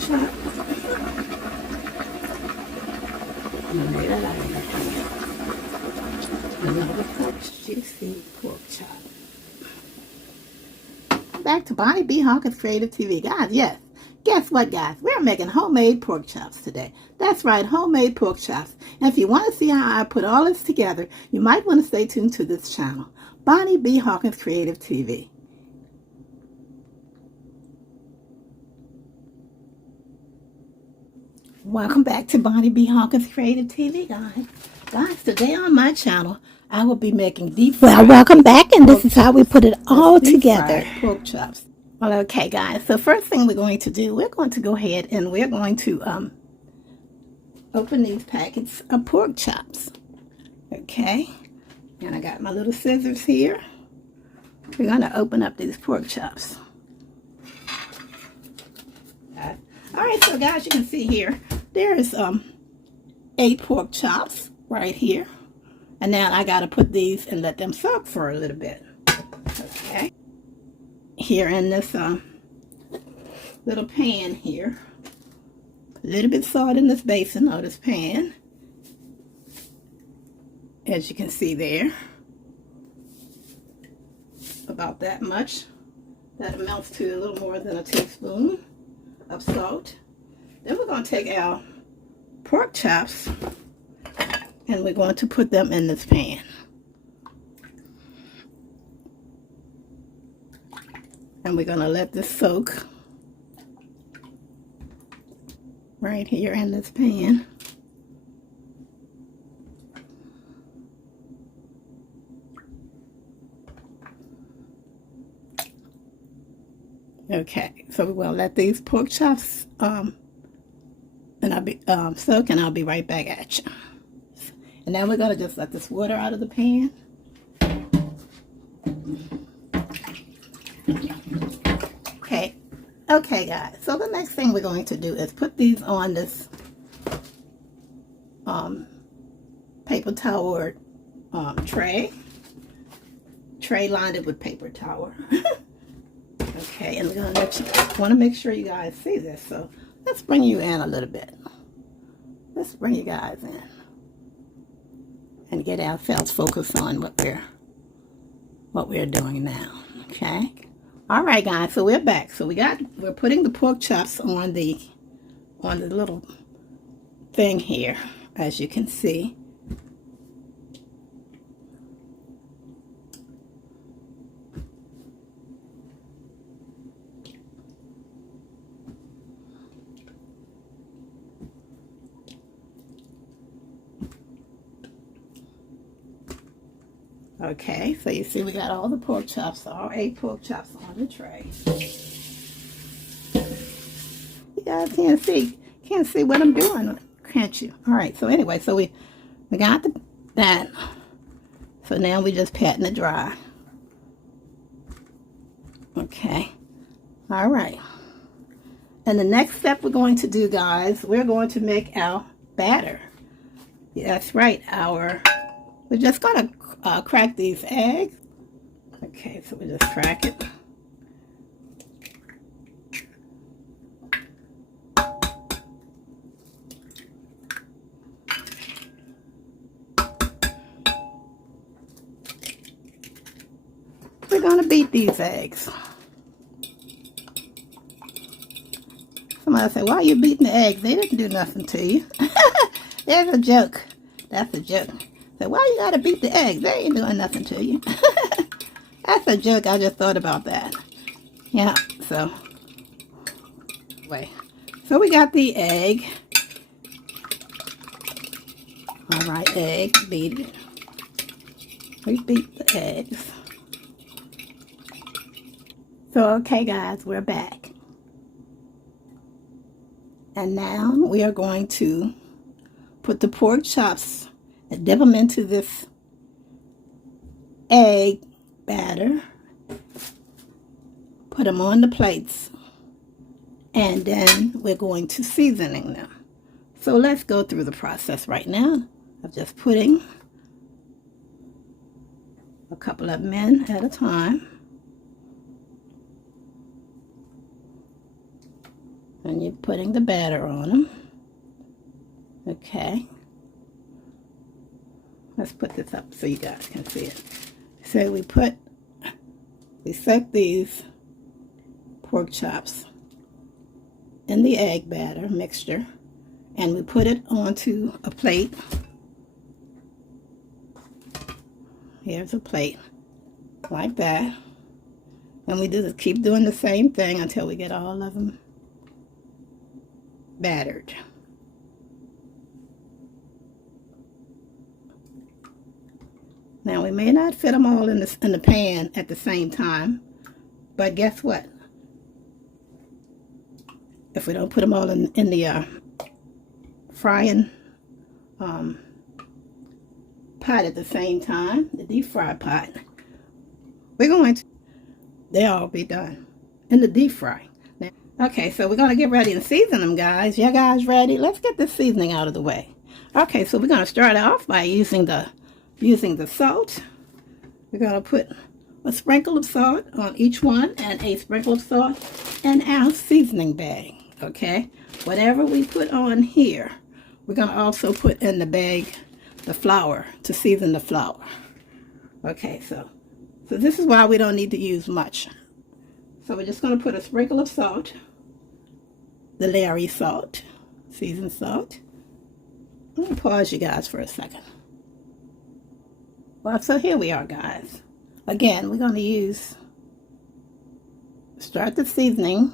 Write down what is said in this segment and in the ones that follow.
chop. And lay that out in the pan. Another juicy pork chop. Back to Bonnie B. Hawkins Creative TV. Guys, yes. Guess what, guys? We're making homemade pork chops today. That's right, homemade pork chops. And if you want to see how I put all this together, you might want to stay tuned to this channel, Bonnie B. Hawkins Creative TV. Welcome back to Bonnie B. Hawkins Creative TV, guys. Guys, today on my channel, I will be making deep fried. Well, welcome back, and this is how we put it all together. Pork chops. Well, okay, guys. So first thing we're going to do, we're going to go ahead and we're going to open these packets of pork chops. Okay. And I got my little scissors here. We're going to open up these pork chops. All right, so guys, you can see here, there's 8 pork chops right here. And now I got to put these and let them soak for a little bit. Okay. Here in this little pan here. A little bit of salt in this basin or this pan. As you can see there. About that much. That amounts to a little more than a teaspoon of salt. Then we're going to take our pork chops and we're going to put them in this pan. And we're going to let this soak right here in this pan. Okay, so we're going to let these pork chops and I'll be soak, and I'll be right back at you. And now we're going to just let this water out of the pan. Okay, guys. So the next thing we're going to do is put these on this paper towel tray. Tray lined it with paper towel. Okay, and we're going to let you, want to make sure you guys see this. So let's bring you in a little bit. Let's bring you guys in and get ourselves focused on what we're doing now. Okay. All right, guys. So we're back. So we're putting the pork chops on the little thing here, as you can see. Okay, so you see we got all the pork chops, all 8 pork chops on the tray. You guys can't see what I'm doing, can't you? All right, so anyway, so we got that. So now we just patting it dry. Okay, all right. And the next step we're going to do, guys, we're going to make our batter. Yeah, that's right, we're just going to crack these eggs. Okay, so we just crack it. We're going to beat these eggs. Somebody say, why are you beating the eggs? They didn't do nothing to you. There's a joke. That's a joke. So why you gotta beat the eggs? They ain't doing nothing to you. That's a joke. I just thought about that. Yeah, so wait. So we got the egg. Alright, egg, beat it. We beat the eggs. So okay guys, we're back. And now we are going to put the pork chops and dip them into this egg batter. Put them on the plates. And then we're going to seasoning them. So let's go through the process right now of just putting a couple of them in at a time. And you're putting the batter on them. Okay. Let's put this up so you guys can see it. So we soak these pork chops in the egg batter mixture, and we put it onto a plate. Here's a plate, like that. And we just keep doing the same thing until we get all of them battered. Now we may not fit them all in the pan at the same time, but guess what? If we don't put them all in the frying pot at the same time, the deep fry pot, they'll all be done in the deep fry. Now, okay, so we're going to get ready and season them, guys. You guys ready? Let's get the seasoning out of the way. Okay, so we're going to start off by using the salt. We're going to put a sprinkle of salt on each one and a sprinkle of salt in our seasoning bag. Okay, whatever we put on here, we're going to also put in the bag the flour to season the flour. Okay, so this is why we don't need to use much. So we're just going to put a sprinkle of salt, the Larry salt, seasoned salt. Let me pause you guys for a second. Well, so here we are, guys. Again, we're going to start the seasoning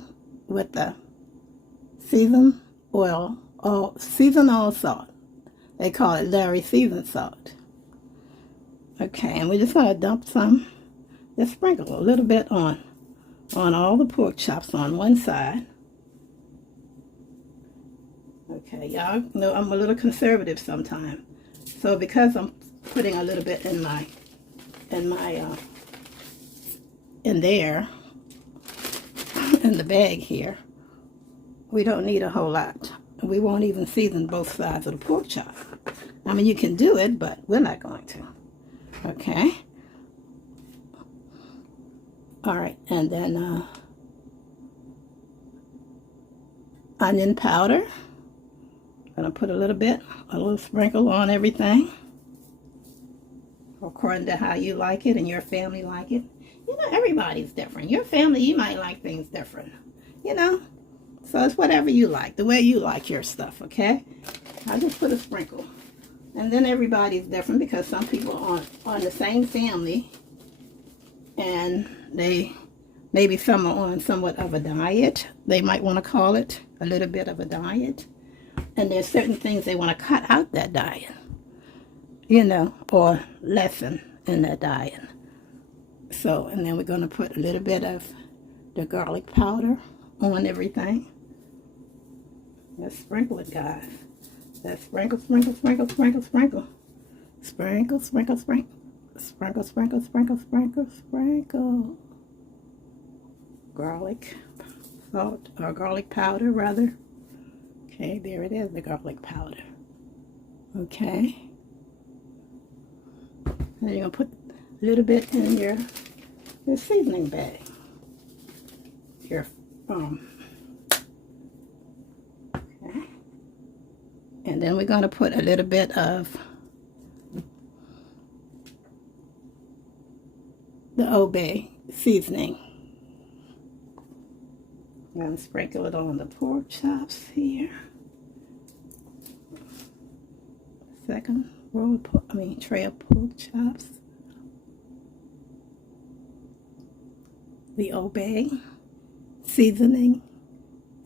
with the seasoned oil, seasoned all salt. They call it Larry seasoned salt. Okay, and we're just going to dump some, just sprinkle a little bit on all the pork chops on one side. Okay, y'all know I'm a little conservative sometimes. So because I'm putting a little bit in the bag here, we don't need a whole lot. We won't even season both sides of the pork chop. I mean, you can do it, but we're not going to. Okay. All right, and then onion powder. I'm going to put a little sprinkle on everything, according to how you like it and your family like it. You know, everybody's different. Your family, you might like things different, you know. So it's whatever you like, the way you like your stuff, okay? I just put a sprinkle. And then everybody's different because some people are on the same family, and maybe some are on somewhat of a diet. They might want to call it a little bit of a diet. And there's certain things they want to cut out that diet, you know, or lessen in that diet. So, and then we're going to put a little bit of the garlic powder on everything. Let's sprinkle it, guys. Let's sprinkle, sprinkle, sprinkle, sprinkle, sprinkle. Sprinkle, sprinkle, sprinkle. Sprinkle, sprinkle, sprinkle, sprinkle, sprinkle. Garlic salt, or garlic powder, rather. Okay, there it is, the garlic powder. Okay. And you're going to put a little bit in your seasoning bag. Okay. And then we're going to put a little bit of the Obey seasoning. I'm going to sprinkle it on the pork chops here. Second roll of tray of pork chops. The Obey seasoning,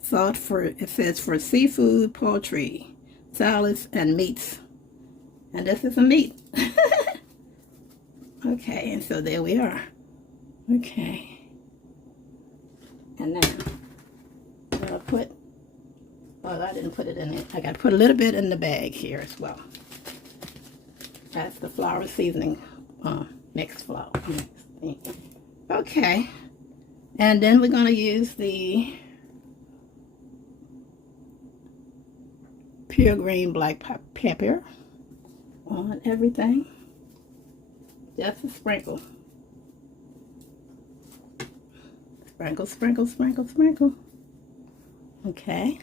salt it says for seafood, poultry, salads, and meats. And this is a meat. Okay, and so there we are. Okay. And now I'm going to put, well, I didn't put it in it. I got to put a little bit in the bag here as well. That's the flour seasoning, mixed flour. Okay. And then we're going to use the pure green black pepper on everything. Just a sprinkle. Sprinkle, sprinkle, sprinkle, sprinkle. Okay.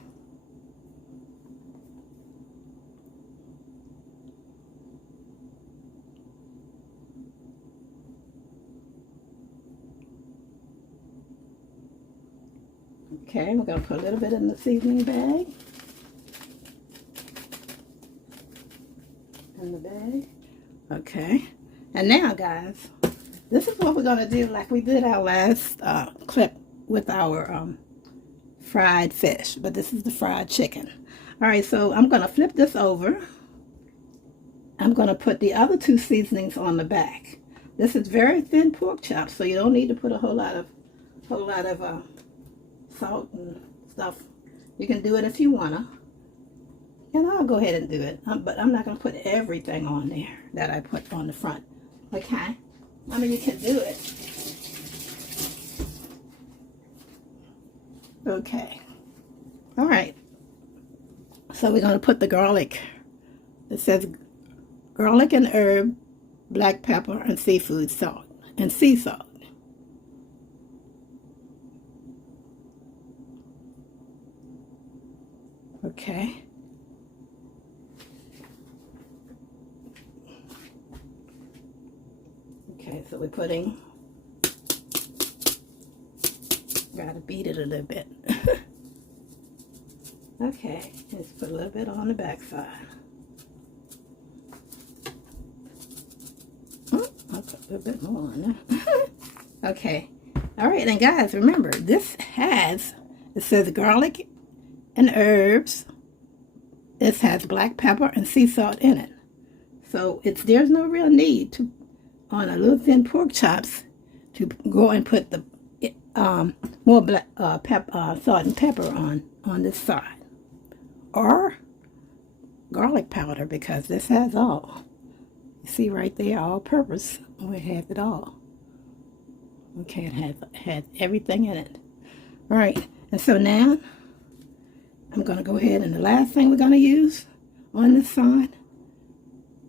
Okay, we're going to put a little bit in the seasoning bag. In the bag. Okay. And now, guys, this is what we're going to do like we did our last clip with our fried fish. But this is the fried chicken. All right, so I'm going to flip this over. I'm going to put the other two seasonings on the back. This is very thin pork chops, so you don't need to put a whole lot of salt and stuff. You can do it if you wanna, and I'll go ahead and do it. But I'm not gonna put everything on there that I put on the front. Okay, I mean you can do it. Okay, all right. So we're gonna put the garlic. It says garlic and herb, black pepper, and seafood salt and sea salt. Okay. Okay, so we're putting, gotta beat it a little bit. Okay, let's put a little bit on the back side. I'll put a little bit more on there. Okay. All right, and guys, remember, this has, it says garlic and herbs. This has black pepper and sea salt in it. So there's no real need to, on a little thin pork chops, to go and put the more black salt and pepper on this side, or garlic powder, because this has all. You see right there, all purpose. We have it all. Okay, it has everything in it. All right, and so now I'm going to go ahead, and the last thing we're going to use on this side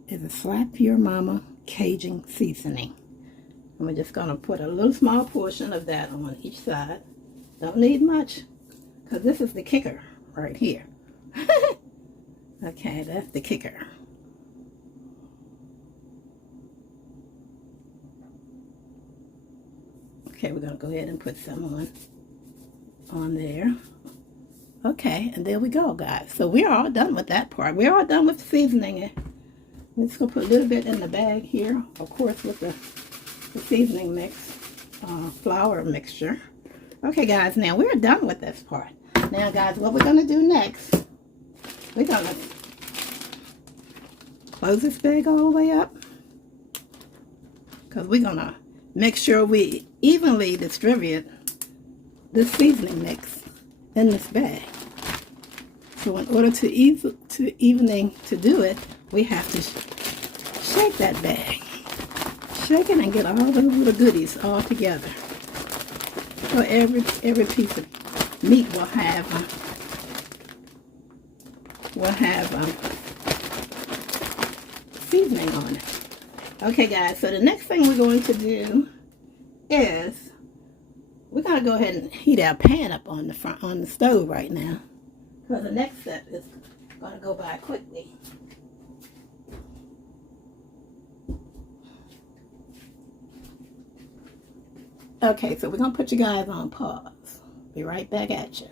is a Slap Your Mama Cajun seasoning. And we're just going to put a little small portion of that on each side. Don't need much, because this is the kicker right here. Okay, that's the kicker. Okay, we're going to go ahead and put some on there. Okay, and there we go, guys. So we're all done with that part. We're all done with seasoning it. We're just going to put a little bit in the bag here, of course, with the seasoning mix, flour mixture. Okay, guys, now we're done with this part. Now, guys, what we're going to do next, we're going to close this bag all the way up, because we're going to make sure we evenly distribute this seasoning mix in this bag. So in order to do it, we have to shake that bag. Shake it and get all the little goodies all together. So every piece of meat will have seasoning on it. Okay, guys, so the next thing we're going to do is we're going to go ahead and heat our pan up on the stove right now, because the next step is going to go by quickly. Okay, so we're going to put you guys on pause. Be right back at you.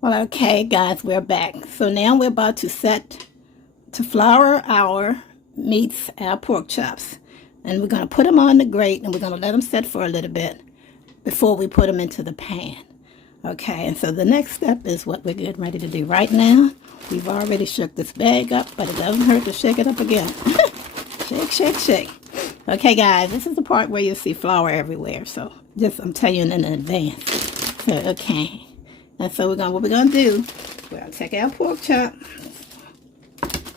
Well, okay, guys, we're back. So now we're about to set to flour our meats, our pork chops. And we're going to put them on the grate, and we're going to let them set for a little bit before we put them into the pan. Okay, and so the next step is what we're getting ready to do right now. We've already shook this bag up, but it doesn't hurt to shake it up again. Shake, shake, shake. Okay, guys, this is the part where you see flour everywhere. So I'm telling you in advance. So, okay. And so what we're going to do, we're going to take our pork chop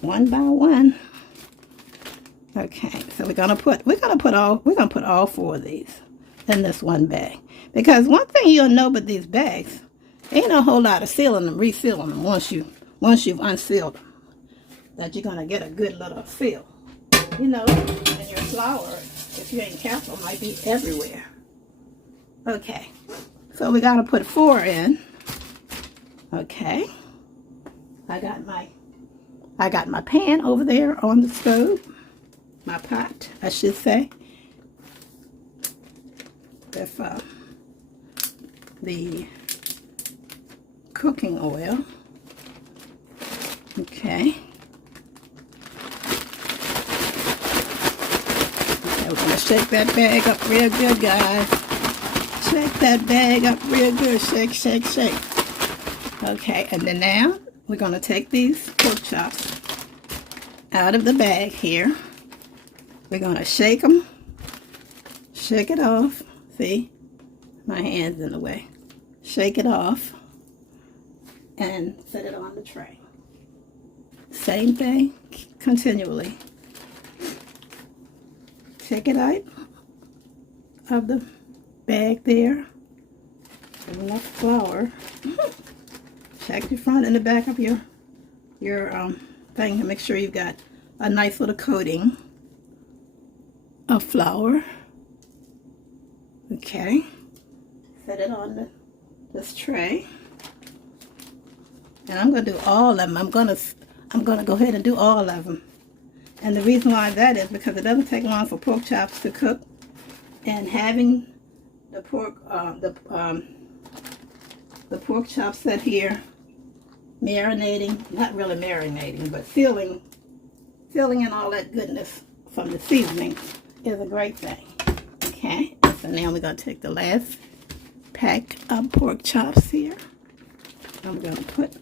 one by one. Okay, so we're gonna put all four of these in this one bag, because one thing you'll know with these bags, ain't a whole lot of sealing them, resealing them once you've unsealed them, that you're gonna get a good little seal. You know, and your flour, if you ain't careful, might be everywhere. Okay, so we gotta put 4 in. Okay. I got my pan over there on the stove. My pot, I should say. With the cooking oil. Okay. Okay, we're gonna shake that bag up real good, guys. Shake that bag up real good. Shake, shake, shake. Okay, and then now we're gonna take these pork chops out of the bag here. We're gonna shake them. Shake it off. See? My hand's in the way. Shake it off and set it on the tray. Same thing, continually. Take it out of the bag there. Enough flour. Check the front and the back of your thing to make sure you've got a nice little coating of flour. Okay. Set it on this tray. And I'm going to do all of them. I'm going to go ahead and do all of them. And the reason why that is because it doesn't take long for pork chops to cook. And having the pork chops set here marinating, not really marinating, but filling in all that goodness from the seasoning is a great thing. Okay, so now we're going to take the last pack of pork chops here. I'm going to put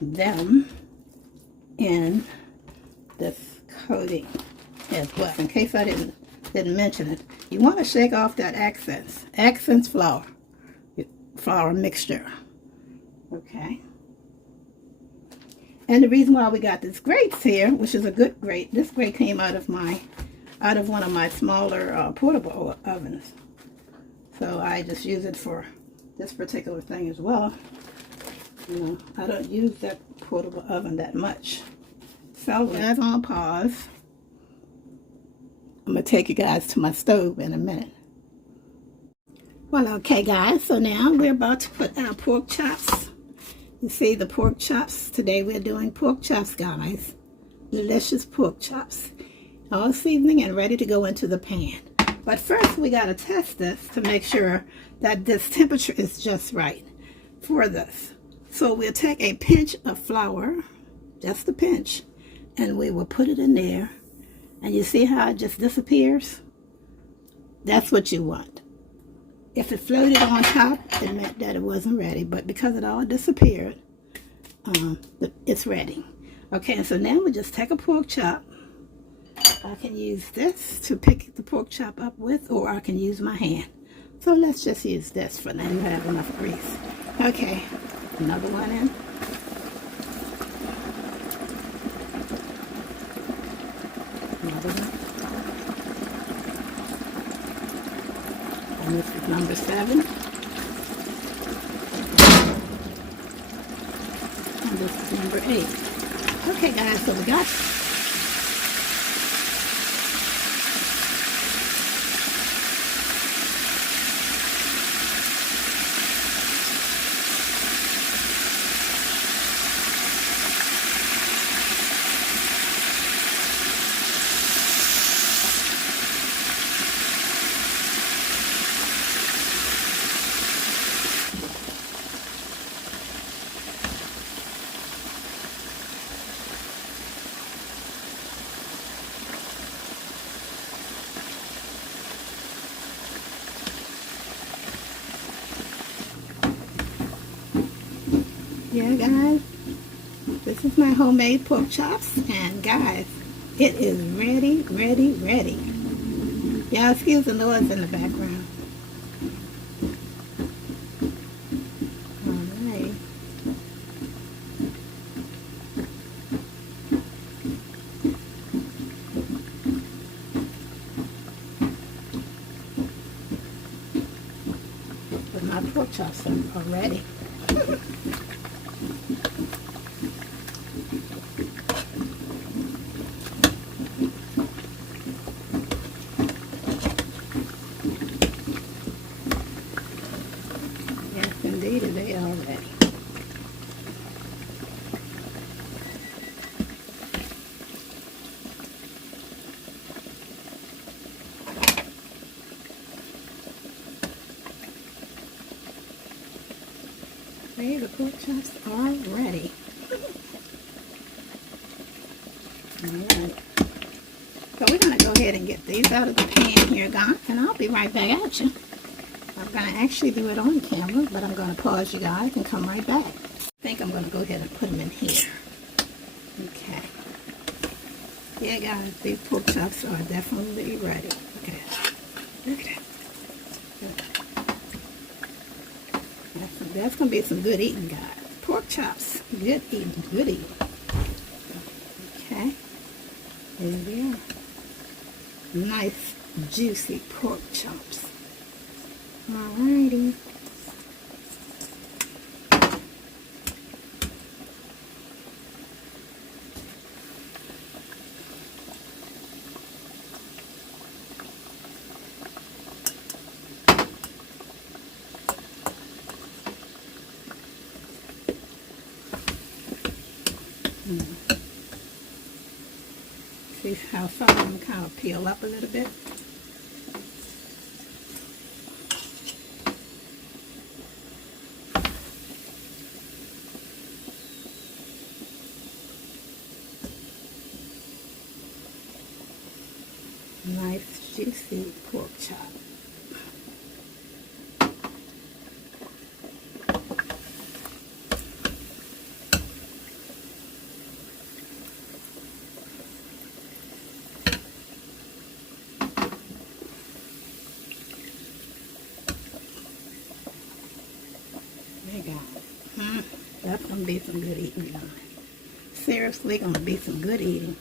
them in this coating as well. In case I didn't mention it, you want to shake off that accents flour mixture. Okay. And the reason why we got this grates here, which is a good grate, this grate came out of one of my smaller portable ovens. So I just use it for this particular thing as well. You know, I don't use that portable oven that much. So guys, on pause. I'm going to take you guys to my stove in a minute. Well, okay guys, so now we're about to put our pork chops. You see the pork chops. Today we're doing pork chops, guys. Delicious pork chops. All seasoning and ready to go into the pan. But first we got to test this to make sure that this temperature is just right for this. So we'll take a pinch of flour, just a pinch, and we will put it in there. And you see how it just disappears? That's what you want. If it floated on top, it meant that it wasn't ready. But because it all disappeared, it's ready. Okay, and so now we just take a pork chop. I can use this to pick the pork chop up with, or I can use my hand. So let's just use this for now. You have enough grease. Okay, another one in. Another one. And this is number 7. And this is number 8. Okay guys, so we got yeah, guys, this is my homemade pork chops, and guys, it is ready, ready, ready. Y'all excuse the noise in the background. All right. But my pork chops are ready. Indeed, they are ready. Okay, the pork chops are ready. Alright. So we're going to go ahead and get these out of the pan here, guys, and I'll be right back at you. I'm going to actually do it on camera, but I'm going to pause you guys and come right back. I think I'm going to go ahead and put them in here. Okay. Yeah, guys, these pork chops are definitely ready. Look at that. Look at that. That's going to be some good eating, guys. Pork chops. Good eating. Good eating. Okay. There we are. Nice, juicy pork chops. Alrighty. See how some of them kind of peel up a little bit? Nice, juicy pork chop. There you go. That's going to be some good eating, guys. Seriously, going to be some good eating.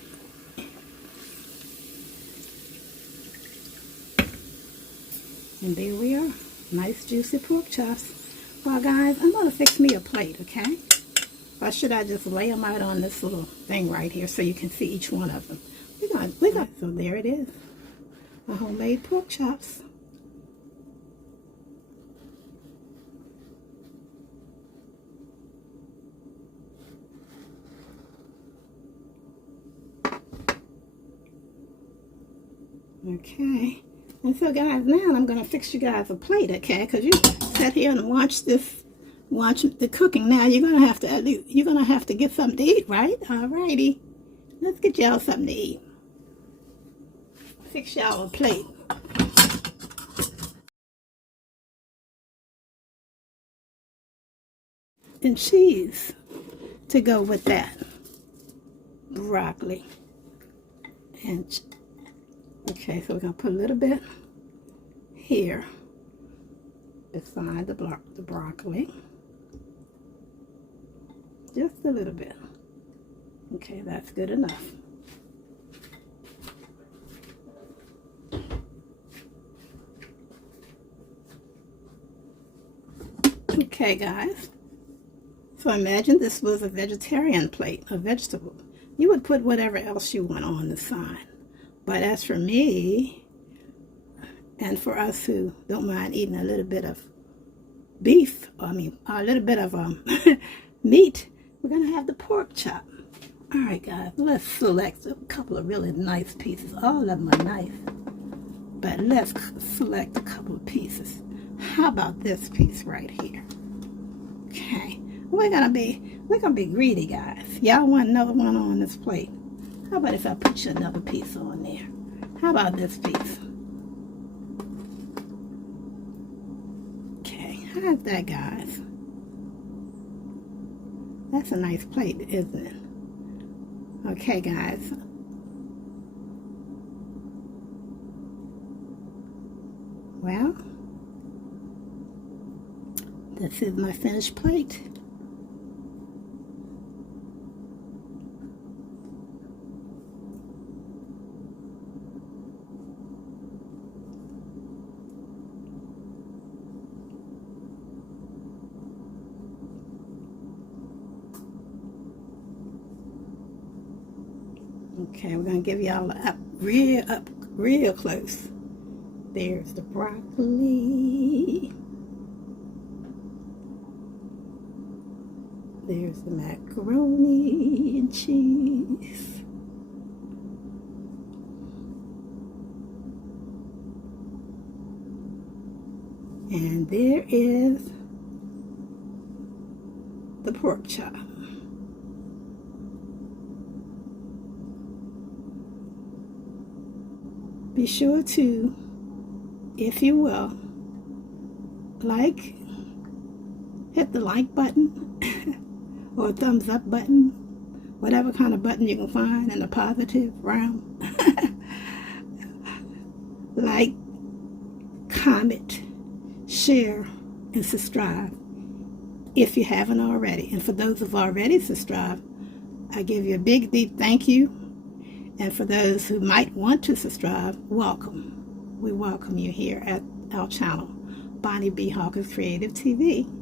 And there we are. Nice, juicy pork chops. Well, guys, I'm going to fix me a plate, okay? Or should I just lay them out on this little thing right here so you can see each one of them? So there it is. My homemade pork chops. Okay. And so, guys, now I'm going to fix you guys a plate, okay? Because you sat here and watch the cooking. Now you're going to have to get something to eat, right? Alrighty. Let's get y'all something to eat. Fix y'all a plate. And cheese to go with that. Broccoli. And okay, so we're going to put a little bit here beside the broccoli. Just a little bit. Okay, that's good enough. Okay, guys. So imagine this was a vegetarian plate, a vegetable. You would put whatever else you want on the side. But as for me, and for us who don't mind eating a little bit of beef, a little bit of meat, we're going to have the pork chop. All right, guys, let's select a couple of really nice pieces. All of them are nice, but let's select a couple of pieces. How about this piece right here? Okay, we're gonna be greedy, guys. Y'all want another one on this plate? How about if I put you another piece on there? How about this piece? Okay, how's that, guys? That's a nice plate, isn't it? Okay, guys. Well, this is my finished plate. Okay, we're going to give y'all up real close. There's the broccoli. There's the macaroni and cheese. And there is the pork chop. Be sure to, if you will, hit the like button or thumbs up button, whatever kind of button you can find in the positive realm. Like, comment, share, and subscribe if you haven't already. And for those who've already subscribed, I give you a big, deep thank you. And for those who might want to subscribe, welcome. We welcome you here at our channel, Bonnie B. Hawkins Creative TV.